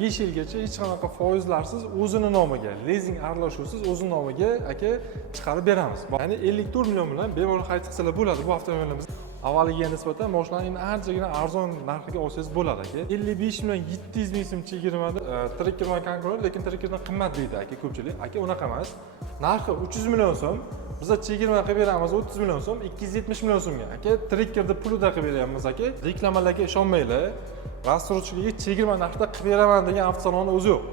5 yilgacha hech qanaqa foizlarsiz o'zini nomiga, lizing aralashuvsiz o'zini nomiga aka chiqarib beramiz. Ya'ni 54 million bilan bemalol xarid qilsalar bo'ladi bu avtomobilimiz. Avvaliga nisbatan mashinaning anchagina arzon narxiga olsangiz bo'ladi aka. 55 million 700 ming so'm chegirmada Tracker bilan konkurent, lekin Trackerdan qimmat deydi aka ko'pchilik. Aka unaqa emas. Narxi 300 million so'm, biz chegirma qilib beramiz 30 million so'm, 270 million so'mga. Aka Trackerda pulida qilib beryapmiz aka. Reklamalarga ishonmanglar. Rastrojkaga chegirma narxda qilib beraman degan avtosalonni o'zi yo'q.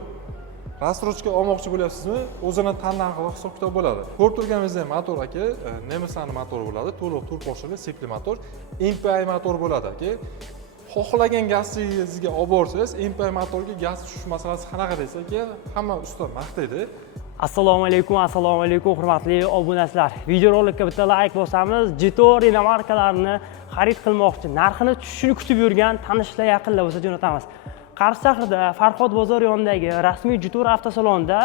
Rastrojka olmoqchi bo'lyapsizmi? O'zini tannarxi hisob kitob bo'ladi. Ko'rib turganingizdek motor aka, Nemis'ning motori bo'ladi, to'liq turboshli, sepli motor, MPI motor bo'ladi aka. Xohlagan gazingizga olib borsangiz, MPI motorga gaz tushish masalasi qanaqa desa aka, hamma usta maqtaydi. Assalomu alaykum hurmatli obunachilar. Videorolikka bitta like bosamiz, Jitor inomarkalarini xarid qilmoqchi, narxini tushishini kutib yurgan tanishlar yaqinlar bo'lsa jo'natamiz. Qarshi shahrida Farhod bozor yonidagi rasmiy Jitor avtosalonida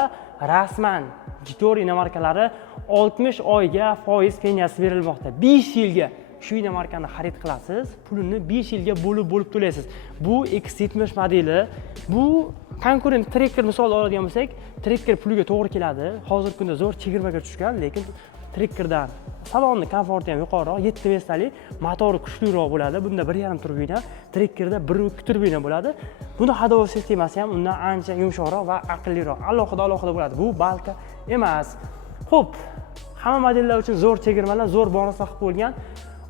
rasman Jitor inomarkalari 60 oyga foiz pensiyasi berilmoqda. 5 yilga shu inomarkani xarid qilasiz, pulini 5 yilga bo'lib to'laysiz. Bu X70 modeli, bu konkurent Tracker misol oladigan bo'lsak, Tracker puliga to'g'ri keladi. Hozirgi kunda zo'r chegirmaga tushgan, lekin Trackerdan salonni komforti ham yuqoriroq, 7 mestali, motori kuchliroq bo'ladi. Bunda 1.5 turbina, Trackerda 1.2 turbina bo'ladi. Buni hadovo sistemasi ham undan ancha yumshoqroq va aqlliroq. Alohida bo'ladi. Bu balka emas. Xo'p, hamma modellar uchun zo'r chegirmalar, zo'r bonuslar qilib qo'yilgan.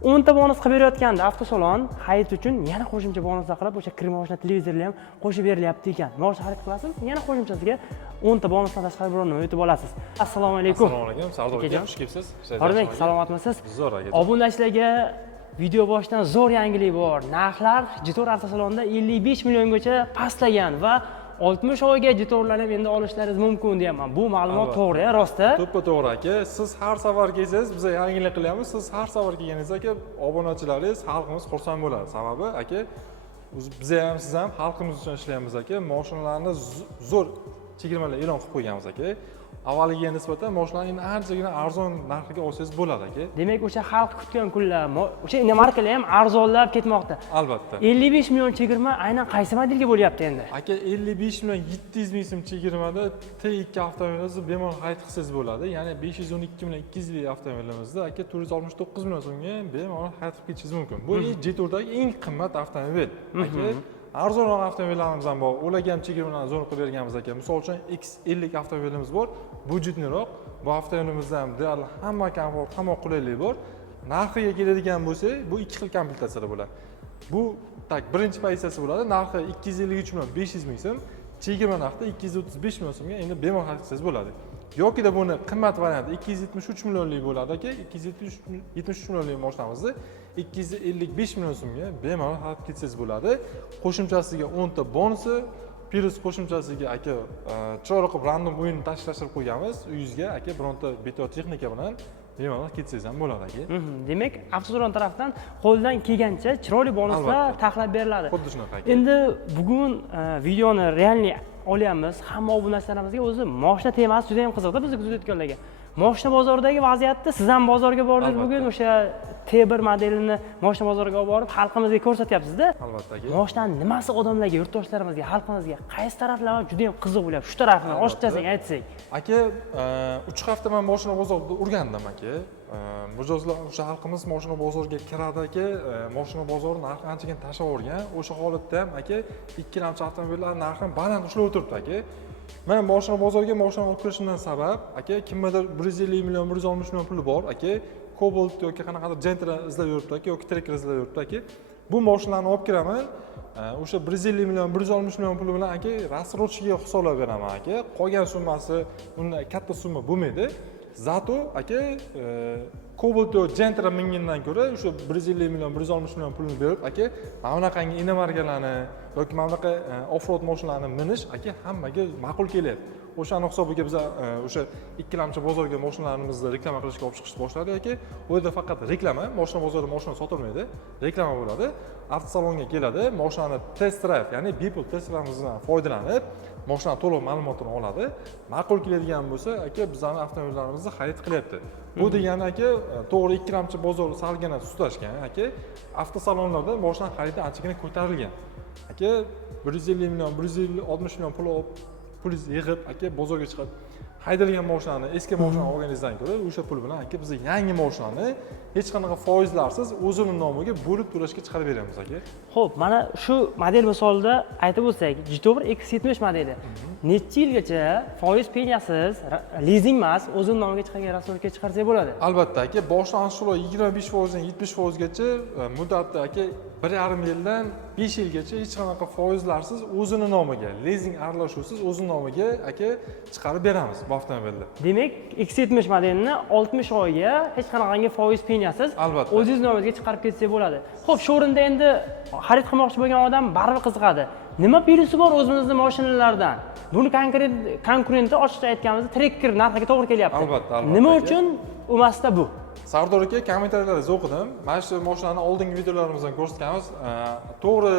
10 ta bonus qilib berayotganda avtosalon xarid uchun yana qo'shimcha bonuslar qilib, o'sha kirmoshina televizorlar ham qo'shib berilyapti ekan. Moshina xarid qilasiz, yana qo'shimchasiga 10 ta bonusdan tashqari biron nima yutib olasiz. Assalomu alaykum. Assalomu alaykum. Sardor aka, xush kelibsiz. Hormak, salomatmisiz? Zo'r aka. Obunachilarga video boshidan zo'r yangilik bor. Narxlar Jitor avtosalonida 55 milliongacha pastlagan va 60 oyga Jitorlarni endi olishlaringiz mumkin deyapman. Bu ma'lumot to'g'ri, rosti? To'g'ri aka. Siz har safar kelsangiz, biz yangilik qilyapmiz. Siz har safar kelganingizda aka, obunachilaringiz, xalqimiz xursand bo'ladi. Sababi aka, biz ham siz ham xalqimiz uchun ishlayapmiz aka. Mashinalarni zo'r chegirmalar e'lon qilib qo'yganmiz aka. Avvaliga nisbatan mashinaning anchagina arzon narxiga olsangiz bo'ladi aka. Demak, o'sha xalq kutgan kunlar, o'sha inomarkalar ham arzonlab ketmoqda. Albatta. 55 million chegirma aynan qaysi modelga bo'lyapti endi? Aka 55 million 700 ming so'm chegirmada T2 avtomobilingizni bemalol xarid qilsangiz bo'ladi. Ya'ni 512 million 200 lik avtomobilimizda aka 469 million so'mga bemalol xarid qilib ketishingiz mumkin. Bu Jitordagi eng qimmat avtomobil. Aka arzonroq avtomobillarimiz ham bor. Ularga ham chegirmalarni zo'r qilib berganmiz aka. Misol uchun X50 avtomobilimiz bor. Budjetliroq. Bu avtomobilimizda ham deyarli hamma komfort, hamma qulaylik bor. Narxiga keladigan bo'lsak, bu ikki xil komplektatsiyada bo'ladi. Bu birinchi pozitsiyasi bo'ladi. Narxi 253 million 500 ming so'm, chegirma narxi 235 million so'mga endi bemalol xarid qilsangiz bo'ladi. Yoki-da buni qimmat varianti 273 millionlik bo'ladi aka. 273 millionlik mashinamizni 255 million so'mga bemalol xarid qilsangiz bo'ladi. Qo'shimchasiga 10 ta bonusi, Pirus qo'shimchasiga aka chiroyli qilib random o'yinni tashlashtirib qo'yganmiz. Uyingizga aka bironta texnika bilan bemalol ketsangiz ham bo'ladi aka. Demak, avtosalon tarafdan qo'ldan kelgancha chiroyli bonuslar taxlab beriladi. Xuddi shunaqa aka. Endi bugun videoni realni olyapmiz. Hamma obunachilarimizga o'zi mashina temasi juda ham qiziqdi bizni kuzatayotganlarga. Mashina bozoridagi vaziyatni siz ham bozorga bordingiz bugun, o'sha T1 modelini mashina bozoriga olib borib xalqimizga ko'rsatyapsiz-da. Albatta aka. Mashinaning nimasi odamlarga, yurtdoshlarimizga, xalqimizga qaysi taraflari juda ham qiziq bo'lyapti? Shu tarafini oshchasak aytsak. Aka, 3 hafta men mashina bozorida o'rgandim aka. Mijozlar, o'sha xalqimiz mashina bozoriga kiradi aka, mashina bozori narxi anchagan tashlavergan. O'sha holatda ham aka, ikkilamchi avtomobillar narxini baland ushlab o'tiribdi aka. Men mashina bozoriga mashina olib kirishimdan sabab aka, kimgadir 150 million, 160 million puli bor aka, Cobalt yoki qanaqadir Gentra izlab yuribdi aka, yoki Tracker izlab yuribdi aka. Bu mashinalarni olib kiraman. O'sha 150 million, 160 million puli bilan aka, rastrojkaga hisoblab beraman aka. Qolgan summasi undan katta summa bo'lmaydi. Zato aka, Cobalt yoki Gentra mingandan ko'ra o'sha 150 million, 160 million pulni berib aka, mana bunaqangi inomarkalarni yoki mana bunaqa off-road mashinalarni minish aka hammaga ma'qul kelyapti. O'shani hisobiga biz o'sha ikkilamchi bozorga mashinalarimizni reklama qilishga olib chiqishni boshladik aka. U yerda faqat reklama, mashina bozorida mashina sotilmaydi, reklama bo'ladi. Avtosalonga keladi, mashinani test drive, ya'ni bepul test drive'imizdan foydalanib, mashina to'liq ma'lumotini oladi. Ma'qul keladigan bo'lsa, aka bizning avtomobillarimizni xarid qilyapti. Bu degani aka, to'g'ri ikkilamchi bozor salgina sustlashgan aka. Avtosalonlarda mashina xaridi anchagina ko'tarilgan. aka 150 million 160 million pul yig'ib aka bozorga chiqib haydalgan mashinani eski mashinani olganingizdan ko'ra o'sha pul bilan aka biz yangi mashinani hech qanaqa foizlarsiz o'zini nomiga bo'lib to'lashga chiqarib beramiz aka. Xo'p, mana shu model misolida aytib o'tsak, Jitover X70 modeli necha yilgacha foiz peniyasiz, lizing emas, o'zini nomiga chiqargan rasmga chiqarsak bo'ladi? Albatta aka, boshlang'ich 25% dan 70% gacha muddatda aka 1,5 yildan 5 yilgacha hech qanaqa foizlarsiz o'zini nomiga, lizing aralashuvsiz o'zini nomiga aka chiqarib beramiz bu avtomobilni. Demak, X70 modelini 60 oyga hech qanaqangi foiz peniyasiz Albatta. o'zingiz nomingizga chiqarib ketsa bo'ladi. Xo'p, shu o'rinda endi xarid qilmoqchi bo'lgan odam baribir qiziqadi. Nima plyusi bor o'zimizning mashinalardan? Buni konkurenti ochiqcha aytganimizda Tracker narxiga to'g'ri kelyapti. Albatta. Nima uchun emasda bu? Sardor aka, kommentariyalaringizni o'qidim. Mana shu mashinani oldingi videolarimizdan ko'rsatganmiz. To'g'ri,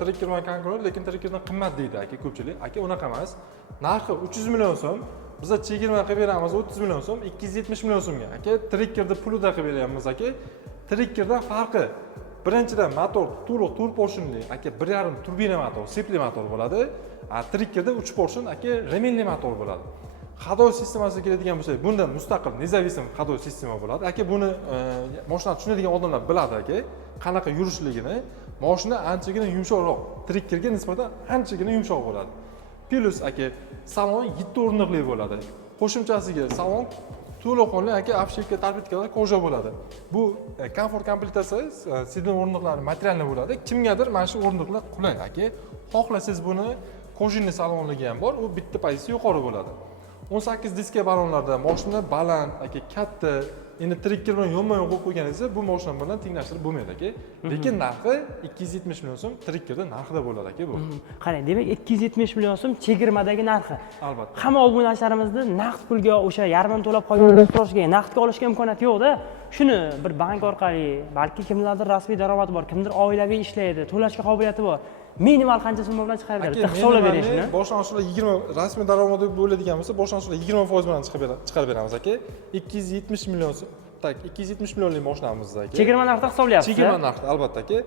Tracker bilan konkurent, lekin Trackerdan qimmat deydi aka ko'pchilik. Aka, unaqa emas. Narxi 300 million so'm. Biz chegirma qilib beramiz 30 million so'm, 270 million so'mga. Aka, Trackerni pulida qilib beryapmiz aka. Trackerdan farqi birinchidan motor to'liq 4 porsionli, aka 1,5 turbina motor, sepli motor bo'ladi. Trackerda 3 porsion aka remelli motor bo'ladi. Hadoy sistemasiga keladigan bo'lsak, bunda mustaqil, nezavisim hadoy sistema bo'ladi. Aka, buni mashinani tushunadigan odamlar biladi aka, qanaqa yurishligini. Mashina anchagina yumshoqroq, Trackerga nisbatan anchagina yumshoq bo'ladi. Plus aka, salon 7 o'rindiqli bo'ladi. Qo'shimchasiga salon to'laqonli aka obshivka tarbitkada koja bo'ladi. Bu komfort komplektatsiya sidin o'rindiqlari materialni bo'ladi. Kimgadir mana shu o'rindiqlar qulay aka. Xohlasangiz buni kojinli salonligi ham bor, u bitta pozitsiya yuqori bo'ladi. 18 diska balonlarda mashina baland aka, katta. Endi Tracker bilan yonma-yon qo'yib qo'yganingizda bu mashina bilan tenglashtirib bo'lmaydi aka. Lekin narxi 270 million so'm Trackerda narxida bo'ladi aka bu. Qarang, demak 270 million so'm chegirmadagi narxi. Albatta. Hamma obunachilarimizni naqd pulga o'sha yarmini to'lab qolgan restoranga naqdga olishga imkoniyati yo'q-da. Shuni bir bank orqali, balki kimlardir rasmiy daromadi bor, kimdir oilaviy ishlaydi, to'lashga qobiliyati bor. Minimal qancha summa bilan chiqarib beradi? Hisoblab berishni. Boshlang'ich 20 rasmiy daromadi bo'ladigan bo'lsa, boshlang'ich 20% bilan chiqarib beramiz aka. 270 million so'm. Tak, 270 millionlik mashinamiz aka. Chegirma narxda hisoblayapsiz. Chegirma narxda albatta aka.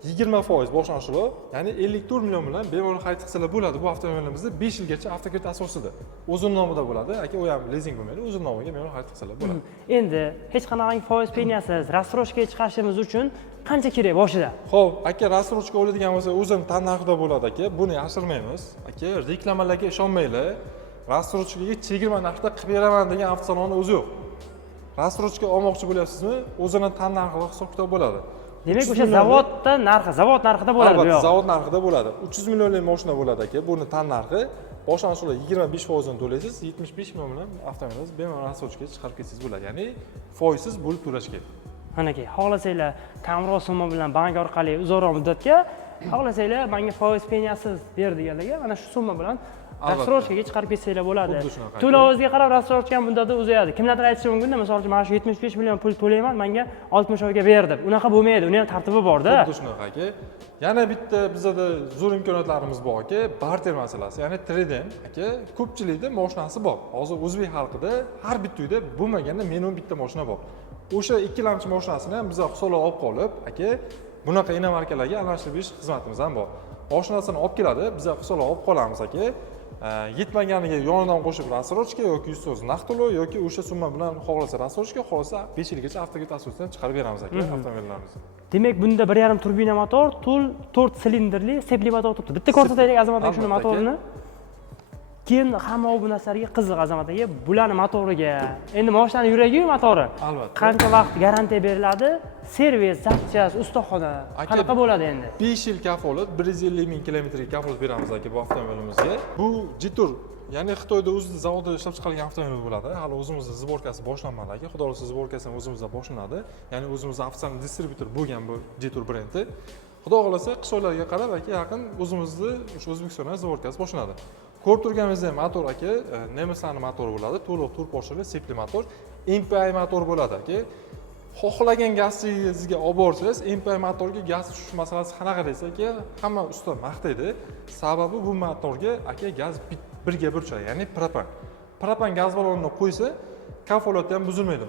20% boshlang'ich, ya'ni 54 million bilan bemalol xarid qilsalar bo'ladi. Bu avtomobilimizni 5 yilgacha avtokredit asosida o'zini nomida bo'ladi. Aka, u ham lizing bo'lmaydi, o'zini nomiga bemalol xarid qilsalar bo'ladi. Endi hech qanaqangi foiz peniyasiz rassroshga chiqarishimiz uchun qancha kerak boshida? Xo'p, aka, rassrochka oladigan bo'lsa, o'zim tan narxida bo'ladi aka. Buni yashirmaymiz. Aka, reklamalarga ishonmanglar. Rassrochkaga chegirma narxda qilib beraman degan avtosalonni o'zi yo'q. Rassrochka olmoqchi bo'lyapsizmi? O'zini tan narxida hisob-kitob bo'ladi. Demak, o'sha zavodda narxi, zavod narxida bo'ladi bu. Albatta, zavod narxida bo'ladi. 300 millionlik mashina bo'ladi aka. Buni tan narxi boshlang'ich 25% dan to'laysiz, 75 million bilan avtomobilingiz bemalol rassrochkaga chiqarib ketsangiz bo'ladi. Ya'ni foizsiz bo'lib to'lashga. Manaki, xohlasanglar kamroq summa bilan bank orqali uzoqroq muddatga, xohlasanglar menga foiz peniyasiz ber deganlarga mana shu summa bilan rassrochkaga chiqarib ketsanglar bo'ladi. To'lovingizga qarab rassrochka ham muddati uzayadi. Kimlardir aytishi mumkin-da, masalan, mana shu 75 million pul to'layman, menga 60 oyga ber deb. Unaqa bo'lmaydi, uning ham tartibi bor-da. Xuddi shunaqa aka. Yana bitta bizda zo'r imkoniyatlarimiz bor aka, barter masalasi, ya'ni trade-in aka. Ko'pchilikda mashinasi bor. Hozir o'zbek xalqida har bitta uyda bo'lmaganda minimum bitta mashina bor. O'sha ikkilamchi mashinasini ham biz hisoblab olib qolib, aka, bunaqa inomarkalarga almashtirib berish xizmatimiz ham bor. Mashinasini olib keladi, biz hisoblab olib qolamiz aka. Yetmaganiga yonidan qo'shib rassrochka yoki 100% naqd to'lov yoki o'sha summa bilan xohlasa rassrochka, xohlasa 5 yilgacha avtokredit asosida chiqarib beramiz aka avtomobillarimizni. Demak, bunda 1,5 turbina motor, 4 silindrli sepli motor turibdi. Bitta ko'rsataylik Azamat aka shuni motorini. Keyin hamma obunachilarga qiziq Azamat aka, bularning motoriga. Endi mashinaning yuragi-yu motori. Albatta. Qancha vaqt garantiya beriladi? Servis, zapchast, ustaxona qanaqa bo'ladi endi? 5 yil kafolat, 150 ming kilometrga kafolat beramiz aka bu avtomobilimizga. Bu Jitour, ya'ni Xitoyda o'z zavodida ishlab chiqarilgan avtomobil bo'ladi. Hali o'zimizning sborkasi boshlanmadi aka. Xudo xolisa sborkasi ham o'zimizda boshlanadi. Ya'ni o'zimizning ofitsial distributor bo'lgan bu Jitour brendi. Xudo xolisa qish oylariga qarab aka yaqin o'zimizning o'sha O'zbekistonda sborkasi boshlanadi. Ko'rib turganimizdek motor aka, nemislarning motori bo'ladi, to'liq 4 porsionli sepli motor, MPI motor bo'ladi aka. Xohlagan gazingizga olib borsangiz, MPI motorga gaz tushish masalasi qanaqa desa aka, hamma usta maqtaydi. Sababi bu motorga aka gaz birga bir tushadi, ya'ni propan. Propan gaz balonini qo'ysa, kafolati ham buzilmaydi.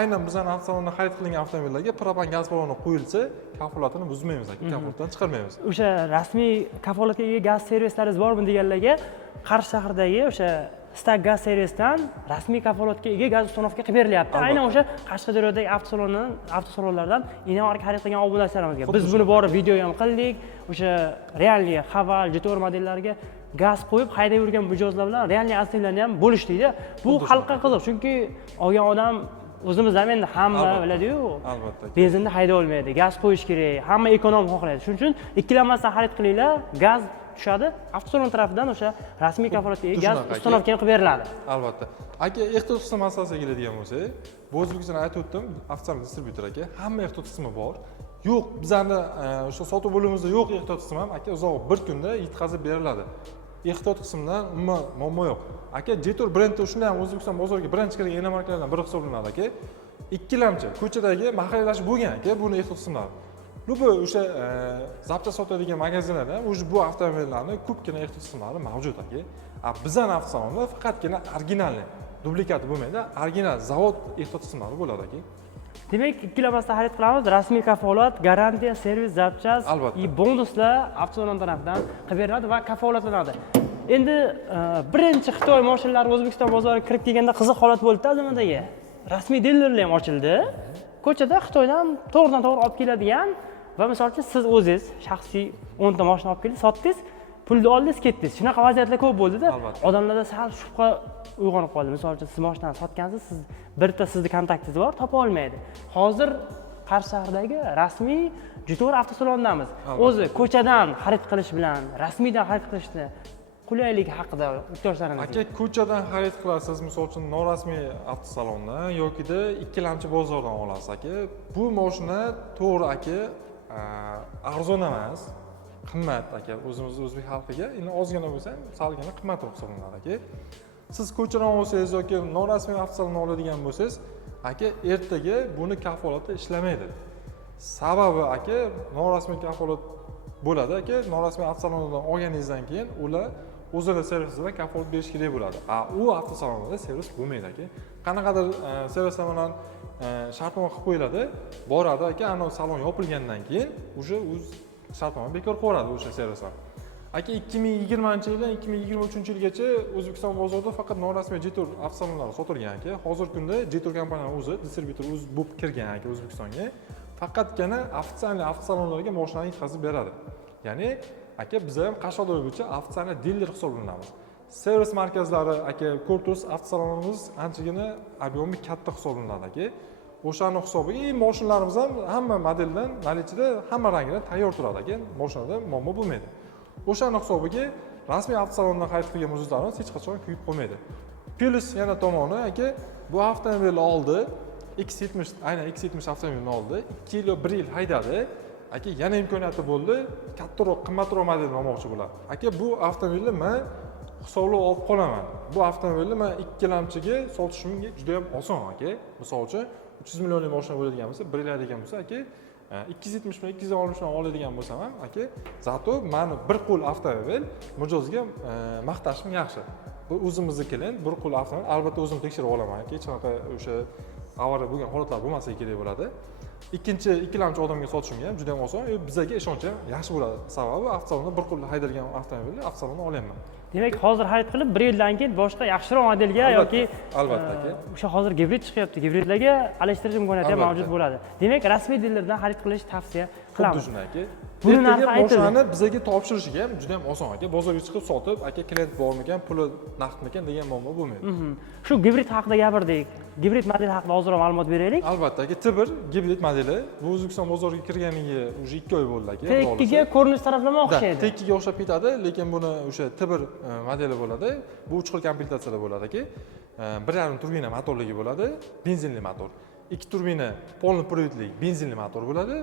Aynan bizani avtosalondan xarid qilingan avtomobillarga propan gaz balloni qo'yilsa, kafolatini buzmaymiz aka, kafolatdan chiqarmaymiz. O'sha rasmiy kafolatga ega gaz servislaringiz bormi deganlarga Qarshi shahridagi o'sha Stak gaz servisdan rasmiy kafolatga ega gaz uстановка qilib berilyapti. Aynan o'sha Qashqadaryodagi avtosalonlardan Inomarka xarid qilgan obunachalarimizga. Biz buni borib video ham qildik. O'sha realniy Haval, Jetor modellariga gaz qo'yib haydab yurgan mijozlar bilan realniy aslilarni ham bo'lishdik-da. Bu xalqqa qiziq, chunki olgan odam o'zimizdan endi hamma biladi-yu. Albatta. Benzinni hayda olmaydi, gaz qo'yish kerak, hamma ekonom xohlaydi. Shuning uchun ikkilanmasdan xarid qilinglar, gaz tushadi, avtosalon tarafidan o'sha rasmiy kafolatga ega gaz uстановка qilib beriladi. Albatta. Aka, ehtiyot qismi masalasiga keladigan bo'lsak, bu O'zbekiston aytib o'tdim, avtosalon distribyutor aka, hamma ehtiyot qismi bor. Yo'q, bizani o'sha sotuv bo'limimizda yo'q ehtiyot qismi ham aka uzoq bir kunda yetkazib beriladi. Ehtiyot qismidan umuman muammo yo'q. Aka, Jetor brendi shunday ham O'zbekiston bozoriga birinchi kirgan inomarkalardan biri hisoblanadi aka. Ikkilamchi ko'chadagi mahalliylashib bo'lgan aka, buni ehtiyot qismlari. Bu o'sha zapcha sotadigan magazinlarda o'sha bu avtomobillarning ko'pgina ehtiyot qismlari mavjud aka. Bizning avtosalonda faqatgina originalni, dublikati bo'lmaydi, original zavod ehtiyot qismlari bo'ladi aka. Demak, ikkilamasdan xarid qilamiz. Rasmiy kafolat, garantiya, servis, zapchas va bonuslar avtosalon tarafidan qilib beriladi va kafolatlanadi. Endi birinchi Xitoy mashinalari O'zbekiston bozoriga kirib kelganda qiziq holat bo'ldi Azamataga. Rasmiy dilerlar ham ochildi. Ko'chada Xitoydan to'g'ridan-to'g'ri olib keladigan va misol uchun siz o'zingiz shaxsiy 10 ta mashina olib keldingiz, sotdingiz, pulni oldingiz, ketdingiz. Shunaqa vaziyatlar ko'p bo'ldi-da. Odamlarda sal shubha uyg'onib qoldi. Misol uchun siz mashinani sotgansiz, siz birta sizning kontaktingiz bor, topa olmaydi. Hozir Qarshi shahridagi rasmiy Jetor avtosalondamiz. O'zi ko'chadan xarid qilish bilan rasmiydan xarid qilishni qulayligi haqida o'rtoqlaringiz. Aka, ko'chadan xarid qilasiz, misol uchun norasmiy avtosalondan yoki-da ikkilamchi bozordan olasiz aka. Bu mashina to'g'ri aka, arzon emas, qimmat aka. O'zimiz o'zbek xalqiga endi ozgina bo'lsa, salgina qimmatroq hisoblanadi aka. Siz ko'chadan olsangiz yoki norasmiy avtosalondan oladigan bo'lsangiz, aka, ertaga buni kafolati ishlamaydi. Sababi aka, norasmiy kafolat bo'ladi aka. Norasmiy avtosalondan olganingizdan keyin ular o'zini servisida kafolat berish kerak bo'ladi. U avtosalonda servis bo'lmaydi aka. Qanaqadir servislar bilan shartnoma qilib qo'yiladi, boradi aka, ana salon yopilgandan keyin o'sha o'z shartnoma bekor qilinadi o'sha servislar. Aka, 2020-yildan 2023-yilgacha O'zbekiston bozorida faqat norasmiy Jetor avtosalonlari sotilgan aka. Hozirgi kunda Jetor kompaniyasi o'zi distribyutor o'zi bo'lib kirgan aka O'zbekistonga. Faqatgina ofitsial avtosalonlarga mashinani yetkazib beradi. Ya'ni aka, biz ham Qashqadaryo bo'yicha ofitsial diler hisoblanamiz. Servis markazlari aka, Kortus avtosalonimiz anchagina ob'yemi katta hisoblanadi aka. O'shani hisobiga mashinalarimiz ham hamma modeldan, nalichida hamma rangdan tayyor turadi aka. Mashinada muammo bo'lmaydi. O'shani hisobiga rasmiy avtosalondan xarid qilgan mijozlarimiz hech qachon kuyib qolmaydi. Plus yana tomoni aka, bu avtomobilni oldi, X70, aynan X70 avtomobilni oldi, 2 yil, 1 yil haydadi. Aka, yana imkoniyati bo'ldi, kattaroq, qimmatroq modelni olmoqchi bo'ladi. Aka, bu avtomobilni men hisoblab olib qolaman. Bu avtomobilni men ikkilamchiga sotishim juda ham oson aka. Misol uchun 300 millionlik mashina bo'ladigan bo'lsa, 1 yil haydaydigan bo'lsa aka, 270 million, 260 million oladigan bo'lsam ham aka, zato meni bir qo'l avtomobil mijozga maqtashim yaxshi. Bu o'zimiznikilar, bir qo'l avtomobil, albatta o'zim tekshirib olaman aka, hech qanaqa o'sha avariya bo'lgan holatlar bo'lmasa kerak bo'ladi. Ikkinchi ikkilamchi odamga sotishim ham juda ham oson, bizga ishonch ham yaxshi bo'ladi. Sababi avtosalonda bir qo'l haydalgan avtomobilni avtosalondan olaman. Demak, hozir xarid qilib 1 yildan keyin boshqa yaxshiroq modelga yoki albatta aka. O'sha hozir gibrid chiqyapti, gibridlarga alishtirish imkoniyati ham mavjud bo'ladi. Demak, rasmiy dilerdan xarid qilish tavsiya qilamiz. Xuddi shunday aka. Buni narxi aytildi. Mashina bizga topshirishiga ham juda ham oson aka. Bozorga chiqib sotib, aka, klient bormikan, puli naqdmikan degan muammo bo'lmaydi. Shu gibrid haqida gapirdik. Gibrid model haqida ozroq ma'lumot beraylik. Albatta aka, T1 gibrid modeli bu O'zbekiston bozoriga kirganiga уже 2 oy bo'ldi aka. T2ga ko'rinish taraflama o'xshaydi. T2ga o'xshab ketadi, lekin buni o'sha T1 modeli bo'ladi. Bu 3 xil komplektatsiyada bo'ladi aka. 1.5 turbina motorligi bo'ladi, benzinli motor. 2 turbina polni приводli benzinli motor bo'ladi.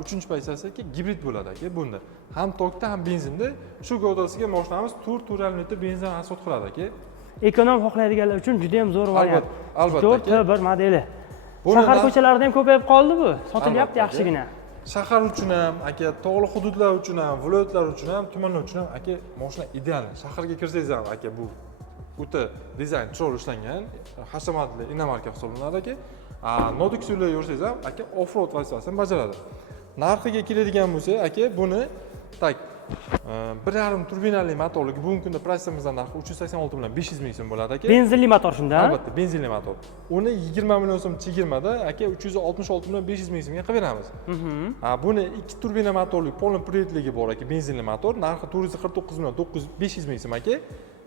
3-chi pozitsiyasi aka gibrid bo'ladi aka bunda. Ham tokda, ham benzinda. Shu gavdasiga mashinamiz 4.5 litr benzin asot qiladi aka. Ekonom xohlaydiganlar uchun juda ham zo'r variant. Albatta. T1 modeli. Shahar ko'chalarida ham ko'payib qoldi bu. Sotilyapti yaxshigina. Shahar uchun ham aka, tog'li hududlar uchun ham, viloyatlar uchun ham, tumanlar uchun ham aka, mashina ideal. Shaharga kirsangiz ham aka, bu o'ta dizayn chiroyli ishlangan, hashamatli inomarka hisoblanadi aka. Nodik suvlarda yursangiz ham aka off-road vazifasini bajaradi. Narxiga keladigan bo'lsak, aka buni tak 1.5 turbinali motorli bugungi kunda praysimizdan narxi 386 bilan 500 ming so'm bo'ladi aka. Benzinli motor shunda? Albatta, benzinli motor. Uni 20 million so'm chegirmada aka 366 million 500 ming so'mga qilib beramiz. Buni 2 turbina motorli polni privetligi bor aka, benzinli motor. Narxi 449 million 500 ming so'm aka.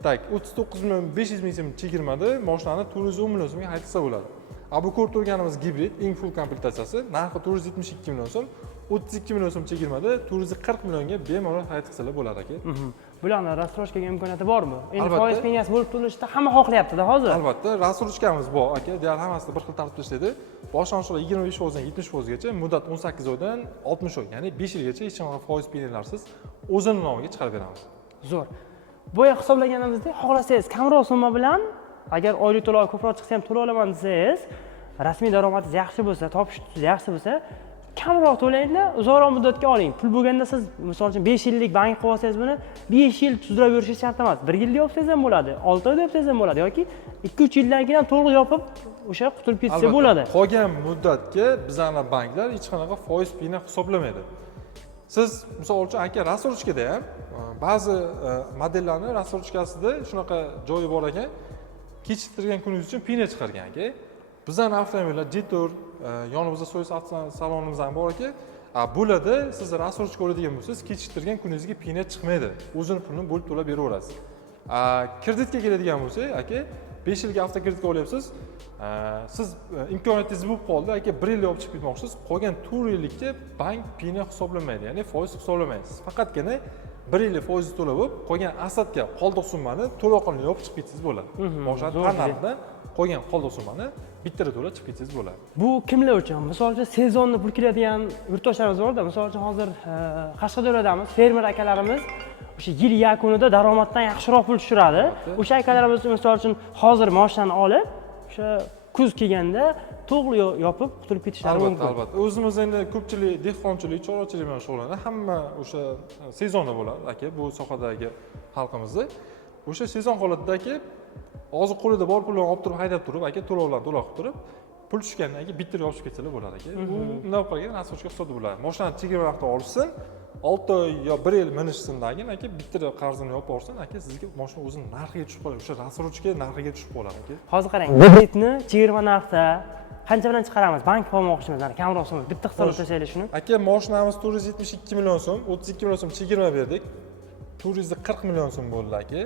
Tak, 39 million 500 ming so'm chegirmada mashinani 410 million so'mga haydasa bo'ladi. Bu ko'rib turganimiz gibrid, eng full komplektatsiyasi narxi 472 million so'm, 32 million so'm chegirmada 440 millionga bemalol haydaqsalar bo'ladi aka. Bularni rassrochkaga imkoniyati bormi? Endi foiz pensiyasi bo'lib to'lashda hamma xohlayapti-da hozir. Albatta, rassrochkamiz bor aka, deyarli hammasida bir xil tartibda ishlaydi. Boshlang'ichlar 25% dan 70% gacha, muddat 18 oydan 60 oy, ya'ni 5 yilgacha hech qanaqa foiz pensiyalarsiz o'zini nomiga chiqarib beramiz. Zo'r. Boya hisoblaganimizda, xohlasangiz kamroq summa bilan agar oylik to'lov ko'proq chiqsa ham to'lay olaman desangiz, rasmiy daromadingiz yaxshi bo'lsa, topish yaxshi bo'lsa, kamroq to'layda, uzoqroq muddatga oling. Pul bo'lganda siz, misol uchun 5 yillik bank qilib olsangiz buni 5 yil tuzlab yurishingiz shart emas. 1 yilda yopsangiz ham bo'ladi, 6 oyda yopsangiz ham bo'ladi yoki 2-3 yildan keyin to'liq yopib, o'sha qutulib ketsa bo'ladi. Qolgan muddatga bizning banklar hech qanaqa foiz peni hisoblamaydi. Siz misol uchun aka rassrochkada ham ba'zi modellarni rassrochkasida shunaqa joyi bor ekan, kechiktirgan kuningiz uchun pina chiqargan aka. Bizning avtomobillar Jetor, yonimizda Soyuz salonimiz ham bor aka. Bularda siz rassrochka oladigan bo'lsangiz, kechiktirgan kuningizga pina chiqmaydi. O'zini pulini bo'lib to'lab beraverasiz. Kreditga keladigan bo'lsak aka, 5 yilga avtokreditga olyapsiz. Siz imkoniyatingiz bo'lib qoldi aka, 1 yil olib chiqib ketmoqchisiz. Qolgan 4 yillikka bank pina hisoblamaydi, ya'ni foiz hisoblamaysiz. Faqatgina 1 yil foizni to'lab, qolgan asadga qoldiq summani to'laqonli yopib chiqib ketsangiz bo'ladi. Boshqa tanlardan qolgan qoldiq summani bittada to'lab chiqib ketsangiz bo'ladi. Bu kimlar uchun? Misol uchun sezonni pul keladigan yurtdoshlarimiz bor-da. Misol uchun hozir Qashqadaryodamiz, fermer akalarimiz o'sha yil yakunida daromaddan yaxshiroq pul tushiradi. O'sha akalarimiz misol uchun hozir mashinani olib, o'sha kuz kelganda to'g'ri yopib qutulib ketishlari mumkin. Albatta. O'zimiz endi ko'pchilik dehqonchilik, chorvachilik bilan shug'ullanadi. Hamma o'sha sezonda bo'ladi aka, bu sohadagi xalqimizda. O'sha sezon holatidagi hozir qo'lida bor pulni olib turib, haydab turib, aka to'lovlarni to'lab qilib turib, pul tushgandan keyin bitta yopib ketsalar bo'ladi aka. Bu undan qolgan rassrochka hisobda bo'ladi. Mashinani chegirma vaqtida olsin, 6 oy yo 1 yil minishsindan keyin aka bitta qarzini yopib olsin, aka sizga mashina o'zining narxiga tushib qoladi. O'sha rassrochka narxiga tushib qoladi aka. Hozir qarang, kreditni chegirma narxda qancha bilan chiqaramiz? Bank olmoqchimiz, kamroq so'm. Bitta hisobga tashlaylik shuni. Aka, mashinamiz 472 million so'm, 32 million so'm chegirma berdik. 440 million so'm bo'ldi aka.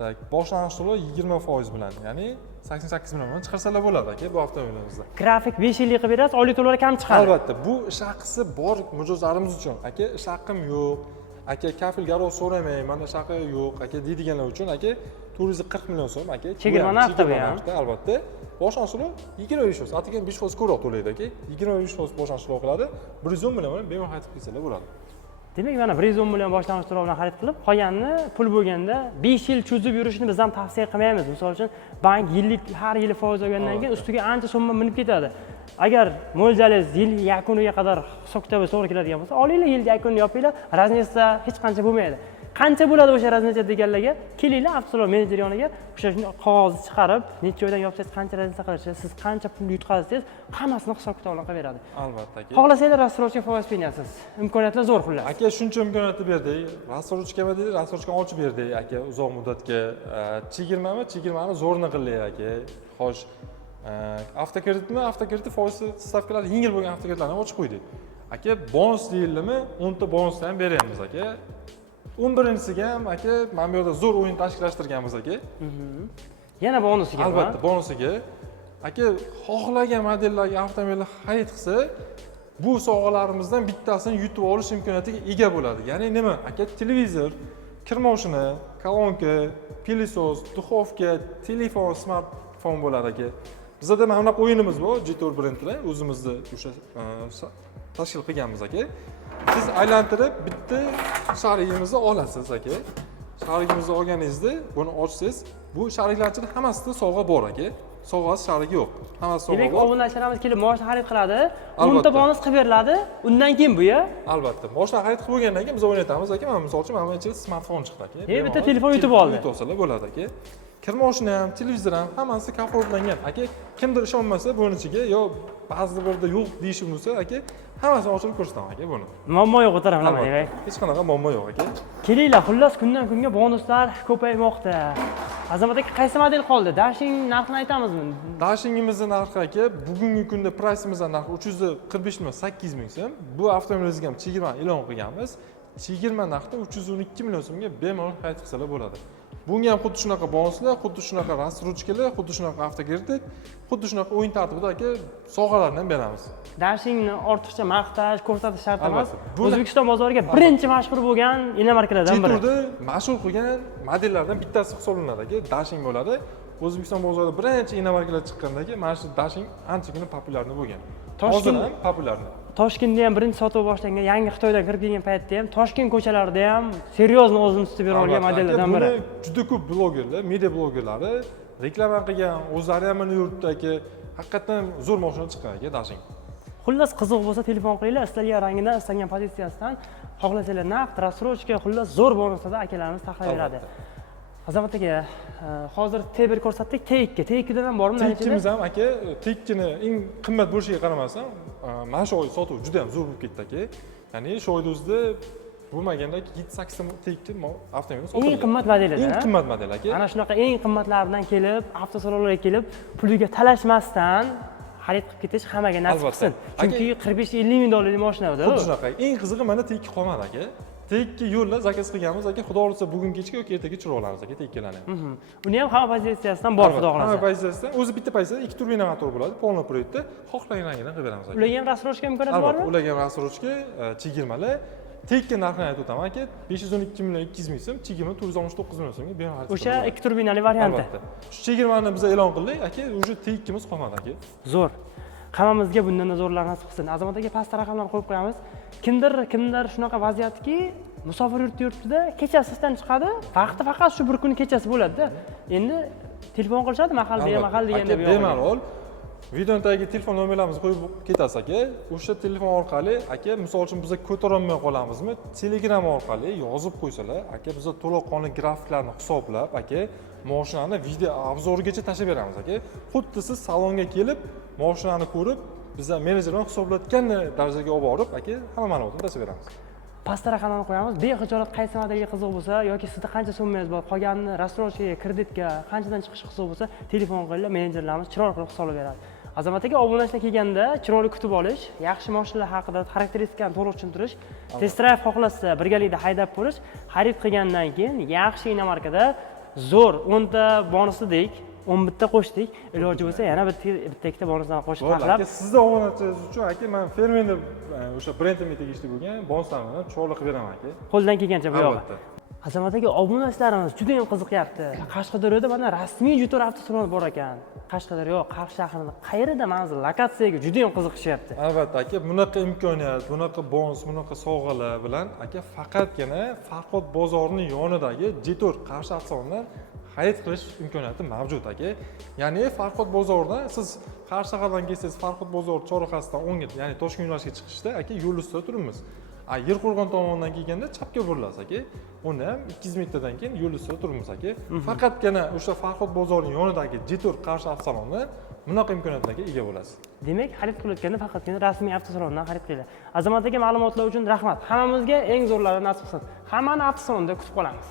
Tak, boshlang'ich to'lov 20% bilan, ya'ni 88 million bilan chiqarsalar bo'ladi aka bu avtomobilimizda. Grafik 5 yillik qilib berasiz, oylik to'lovlar kam chiqadi. Albatta, bu ish haqisi bor mijozlarimiz uchun. Aka, ish haqqim yo'q. Aka, kafil garov so'ramayman, mana ish haqqi yo'q aka deydiganlar uchun aka 440 million so'm aka. Chegirma narxda bu ham. Albatta. Boshlang'ich to'lov 25%. Atgan 5% ko'proq to'laydi aka. 25% boshlang'ich to'lov qiladi. 110 million bilan bemalol haydab ketsalar bo'ladi. Demak, mana 110 million boshlang'ich to'lov bilan xarid qilib, qolganini pul bo'lganda 5 yil cho'zib yurishni biz ham tavsiya qilmaymiz. Misol uchun, bank yillik har yili foiz olgandan keyin ustiga ancha summa minib ketadi. Agar mo'ljallangiz yil yakuniga qadar hisob-kitobi to'g'ri keladigan bo'lsa, olinglar, yil yakunini yopinglar, raznesda hech qancha bo'lmaydi. Qancha bo'ladi o'sha raznesda deganlarga, kelinglar avtosalon menejer yoniga, o'sha qog'ozni chiqarib, necha oydan yopsangiz qancha raznesda qilishi, siz qancha pul yutqazsangiz, hammasini hisob-kitob bilan qilib beradi. Albatta aka. Xohlasanglar rassrochka foiz peniyasiz. Imkoniyatlar zo'r xullas. Aka, shuncha imkoniyatni berdik. Rassrochkami deydi, rassrochkani ochib berdik aka, uzoq muddatga. Chegirmami? Chegirmani zo'rini qildik aka. Xo'sh, avtokreditmi? Avtokredit foiz stavkalari yengil bo'lgan avtokreditlarni ochib qo'ydik. Aka, bonus deyildimi? 10 ta bonusni ham beryapmiz aka. 11-siga ham aka, mana bu yerda zo'r o'yin tashkillashtirganmiz aka. Yana bonusiga. Albatta, bonusiga. Aka, xohlagan modellarga avtomobilni xarid qilsa, bu sovg'alarimizdan bittasini yutib olish imkoniyatiga ega bo'ladi. Ya'ni nima? Aka, televizor, kir moshina, kolonka, pilisos, duxovka, telefon, smartfon bo'ladi aka. Bizda mana bunaqa o'yinimiz bor, Jetor brendida, o'zimizda o'sha tashkil qilganmiz aka. Siz aylantirib bitta sharigimizni olasiz aka. Sharigimizni olganingizda buni ochsangiz, bu shariklar ichida hammasida sovg'a bor aka. Sovg'asi sharigi yo'q. Hammasi sovg'a bor. Demak, obunachilarimiz kelib mashina xarid qiladi, 10 ta bonus qilib beriladi. Undan keyin bu ya? Albatta. Mashina xarid qilib bo'lgandan keyin biz o'ynatamiz aka. Mana misol uchun mana bu ichida smartfon chiqdi aka. Bitta telefon yutib oldi. Yutib olsalar bo'ladi aka. kir moshina ham, televizor ham hammasi kafolatlangan. Aka, kimdir ishonmasa buni ichiga yo ba'zi birda yo'q deyishi bo'lsa, aka, hammasini ochib ko'rsataman aka buni. Muammo yo'q o'tiraman. Hech qanaqa muammo yo'q aka. Kelinglar, xullas kundan kunga bonuslar ko'paymoqda. Azamat aka, qaysi model qoldi? Dashing narxini aytamizmi? Dashingimizning narxi aka, bugungi kunda praysimizning narxi 345 million 800 ming so'm. Bu avtomobilingizga ham chegirma e'lon qilganmiz. Chegirma narxida 312 million so'mga bemalol xarid qilsalar bo'ladi. Bunga ham xuddi shunaqa bonuslar, xuddi shunaqa rastruchkalar, xuddi shunaqa avtogirdik, xuddi shunaqa o'yin tartibida aka sovg'alarni ham beramiz. Dashingni ortiqcha maqtash, ko'rsatish shart emas. Albatta. O'zbekiston bozoriga birinchi mashhur bo'lgan inomarkalardan biri. Jiturda mashhur qilgan modellardan bittasi hisoblanadi aka, Dashing bo'ladi. O'zbekiston bozorida birinchi inomarkalar chiqqandagi mana shu Dashing anchagina populyarni bo'lgan. Hozir ham populyarni. Toshkentda ham birinchi sotuv boshlangan, yangi Xitoydan kirib kelgan paytda ham Toshkent ko'chalarida ham seryozni o'zini tutib yura olgan modellardan biri. Buni juda ko'p blogerlar, media blogerlari reklama qilgan, o'zlari ham buni yuritdi aka. Haqiqatan zo'r mashina chiqqan aka Dashing. Xullas qiziq bo'lsa telefon qilinglar, istalgan rangidan, istalgan pozitsiyasidan, xohlasanglar naqd, rassrochka, xullas zo'r bonuslarda akalarimiz taxlab beradi. Azamat aka, hozir T1 ko'rsatdik, T2. T2dan ham bormi? T2miz ham aka, T2ni eng qimmat bo'lishiga qaramasdan, mana shu oy sotuv juda ham zo'r bo'lib ketdi aka. Ya'ni shu oyda o'zida bo'lmaganda 7-8 ta T2 avtomobil sotildi. Eng qimmat modelidir. Eng qimmat model aka. Ana shunaqa eng qimmatlaridan kelib, avtosalonlarga kelib, puliga talashmasdan xarid qilib ketish hammaga nasib qilsin. Chunki 45-50 ming dollarlik mashina bu. Xuddi shunaqa. Eng qizig'i mana T2 qolmadi aka. T2 yo'llar zakaz qilganmiz aka, xudo ursa bugun kechga yoki ertaga tushirib olamiz aka T2larni. Uni ham hamma pozitsiyasidan bor xudo xolasa. Hamma pozitsiyasidan o'zi bitta pozitsiyada 2 turbina motor bo'ladi, polni proyektda xohlagan rangidan qilib beramiz aka. Ularga ham rassrochka imkoniyati bormi? Ularga ham rassrochka, chegirmalar. T2 narxini aytib o'taman aka, 512 million 200 ming so'm, chegirma 469 million so'mga bemalol. O'sha 2 turbinali varianti. Shu chegirmani biz e'lon qildik aka, o'sha T2miz qolmadi aka. Zo'r. Hammamizga bundan zo'rlar nasib qilsin. Azamat aka pastda raqamlarni qo'yib qo'yamiz. Kimdir shunaqa vaziyatki, musofir yurtida kechasi ishdan chiqadi, vaqti faqat shu bir kun kechasi bo'ladi-da. Endi telefon qilishadi, mahal deganda bu yo'q. Bemalol videoning tagiga telefon nomerlarimizni qo'yib ketasiz aka. O'sha telefon orqali aka, misol uchun biz ko'tara olmay qolamizmi? Telegram orqali yozib qo'ysalar, aka biz to'laqonli grafiklarni hisoblab, aka, mashinani video obzorigacha tashlab beramiz aka. Xuddi siz salonga kelib, mashinani ko'rib, biz menejerlar hisoblatgan darajaga olib borib, aka, hamma ma'lumotni tashlab beramiz. Pastda raqamlarni qo'yamiz. Bexijolat qaysi modelga qiziq bo'lsa yoki sizda qancha summangiz bor, qolganini rassrochkaga, kreditga qanchadan chiqish qiziq bo'lsa, telefon qilinglar, menejerlarimiz chiroyli qilib hisoblab beradi. Azamat aka, obunachdan kelganda chiroyli kutib olish, yaxshi mashinalar haqida xarakteristikani to'liq tushuntirish, test drive xohlasa birgalikda haydab ko'rish, xarid qilgandan keyin yaxshi inomarkada zo'r 10 ta bonusdek 11 ta qo'shdik. Iloji bo'lsa yana bitta ikkita bonusdan qo'shib taxlab. Sizni obunachingiz uchun aka, men fermerni o'sha brendimga tegishli bo'lgan bonuslarni chiroyli qilib beraman aka. Qo'ldan kelgancha bu yo'g'i. Azamat aka, obunachilarimiz juda ham qiziqyapti. Qashqadaryoda mana rasmiy Jitor avtosaloni bor ekan. Qashqadaryo, Qarshi shahrining qayerida manzil, lokatsiyaga juda ham qiziqishyapti. Albatta aka, bunaqa imkoniyat, bunaqa bonus, bunaqa sovg'alar bilan aka faqatgina Farhod bozorining yonidagi Jitor Qarshi avtosalonidan xarid qilish imkoniyati mavjud aka. Ya'ni Farhod bozoridan siz Qarshi shahardan kelsangiz, Farhod bozori chorrahasidan o'ngga, ya'ni Toshkent yo'nalishiga chiqishda aka yo'l ustida turibmiz. Yerqo'rg'on tomonidan kelganda chapga burilasiz aka. Unda ham 200 metrdan keyin yo'l ustida turibmiz aka. Faqatgina o'sha Farhod bozorining yonidagi Jitor Qarshi avtosalonidan bunaqa imkoniyatlarga ega bo'lasiz. Demak, xarid qilayotganda faqatgina rasmiy avtosalondan xarid qilinglar. Azamat aka, ma'lumotlar uchun rahmat. Hammamizga eng zo'rlari nasib qilsin. Hammani avtosalonda kutib qolamiz.